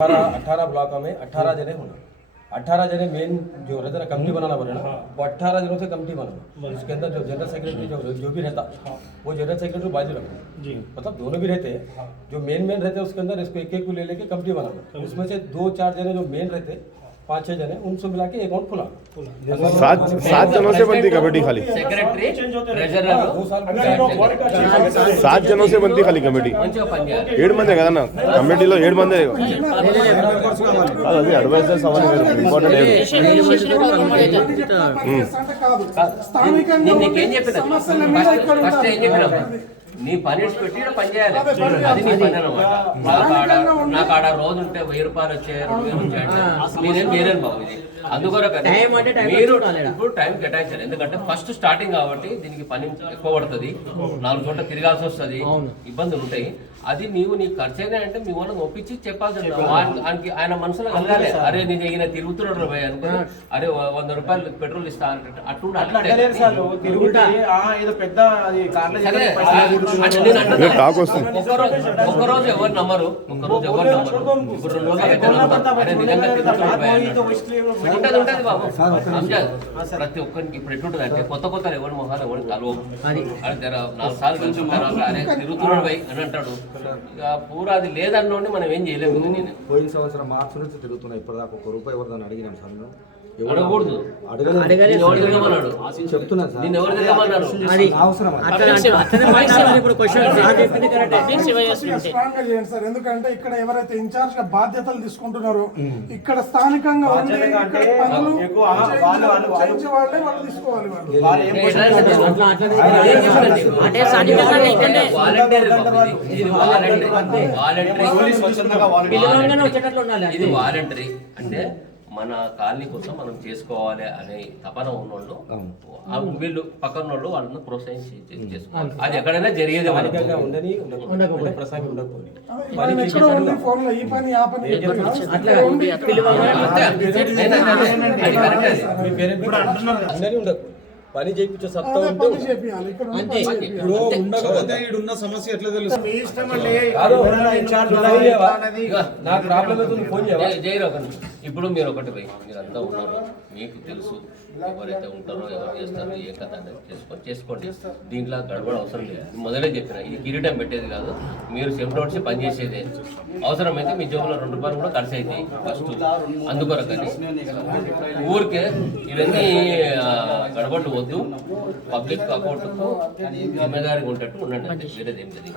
18 ब्लॉकों में 18 जने होना, 18 जने मेन जो रहता है ना कमेटी बनाना पड़ेगा, वो 18 जनों से कमेटी बनाना। इसके अंदर जो जनरल सेक्रेटरी जो भी रहता वो जनरल सेक्रेटरी बाजू रखना जी, मतलब दोनों भी रहते हैं। जो मेन रहते हैं उसके अंदर इसको एक को ले लेके कमेटी बनाना। उसमें से 2-4 जने जो मेन रहते हैं, 5-6 जने उनसे मिला के अकाउंट खुला। 7 जनों से बनती कमेटी खाली, सेक्रेटरी ट्रेजरर 2 साल 7 जनों से बनती खाली कमेटी। 7 మందే కదన్నా కమిటీలో 7 మందే అది అడ్వైజర్స్ అవన్నీ ఇంపార్టెంట్ నీకేం చెప్పిన ఫస్ట్ ఏం చెప్పిన నీ పని పెట్టి పని చేయాలి, అది నీ పని అన్నమాట. నాకు ఆడ రోజు ఉంటే 1000 రూపాయలు వచ్చాయి, 2000 వచ్చాయంటే నేనేం వేరేను బాబు. ఇది అందుకొరకని మీరు ఇప్పుడు టైం కేటాయించాలి. ఎందుకంటే ఫస్ట్ స్టార్టింగ్ కాబట్టి దీనికి పని ఎక్కువ పడుతుంది, 4 చోట్ల తిరగాల్సి వస్తుంది, ఇబ్బందులు ఉంటాయి. అది నీ ఖర్చు అయినా అంటే మీ వాళ్ళని ఒప్పించి చెప్పాల్సి ఆయన మనసులో కలగాలి. అరే నేను ఈయన తిరుగుతున్నాడు భయ అనుకుని, అరే 100 రూపాయలు పెట్రోల్ ఇస్తా అంటే ఒక్కరోజు ఎవరు నమ్మరు, ఒక్కరోజు ఎవరు నమ్మరు. ఇప్పుడు 2 రోజులు అయితే నమ్ముతారు. అరే నిజంగా తిరుగుతున్నాడు ఉంటది బాబు. ప్రతి ఒక్కరికి ఇప్పుడు ఎట్లుంటది అంటే కొత్త ఎవరి మొహాలు ఎవరు కలవు. అరే 4 సార్లు కలిసి అరే తిరుగుతున్నాడు భయ్ అని అంటాడు. ఇక పూరా అది లేదన్నోండి మనం ఏం చేయలేము. నేను పోయిన సంవత్సరం మార్చి నుంచి తిరుగుతున్నా, ఇప్పటిదాకా 1 రూపాయి ఎవరిదాన్ని అడిగినాం సార్. అడగకూడదు, చెప్తున్నాను సార్. నేను ఎవరు తిరగమన్నాడు అవసరం సార్. ఎందుకంటే ఇక్కడ ఎవరైతే ఇన్ఛార్జ్ గా బాధ్యతలు తీసుకుంటున్నారో ఇక్కడ స్థానికంగా ఉండి ఇక్కడ పనులు చేయించే వాళ్ళే వాళ్ళు తీసుకోవాలి. ఇది వాలంటరీ అంటే మన కాలనీ కోసం మనం చేసుకోవాలి అనే తపన ఉన్నోళ్ళు వీళ్ళు పక్కన వాళ్ళు వాళ్ళని ప్రోత్సహించి చేసుకోవాలి. అది ఎక్కడైనా జరిగేది పని చేయించే సత్తా ఉంటే ఉన్న సమస్య ఎట్లా తెలుసు? నాకు ప్రాబ్లం అవుతుంది, ఫోన్ చేయరు. ఇప్పుడు మీరు ఒకటి పోయి మీరంతా ఉన్నారు, మీకు తెలుసు ఎవరైతే ఉంటారో ఎవరు చేస్తారో ఏ కథ అనేది చేసుకోండి. దీంట్లో గడబడ అవసరం లేదు. మొదలే చెప్పిన ఇది కిరీటం పెట్టేది కాదు, మీరు సెంటర్ వచ్చి పని చేసేదే. అవసరమైతే మీ జోబులో 2 రూపాయలు కూడా ఖర్చు అవుతాయి ఫస్ట్. అందుకొరకని ఊరికే ఇవన్నీ గడబడ్లు వద్దు. పబ్లిక్ అకౌంట్కు జిమ్మేదారిగా ఉండేట్టు ఉండండి, వేరేది ఏం లేదు.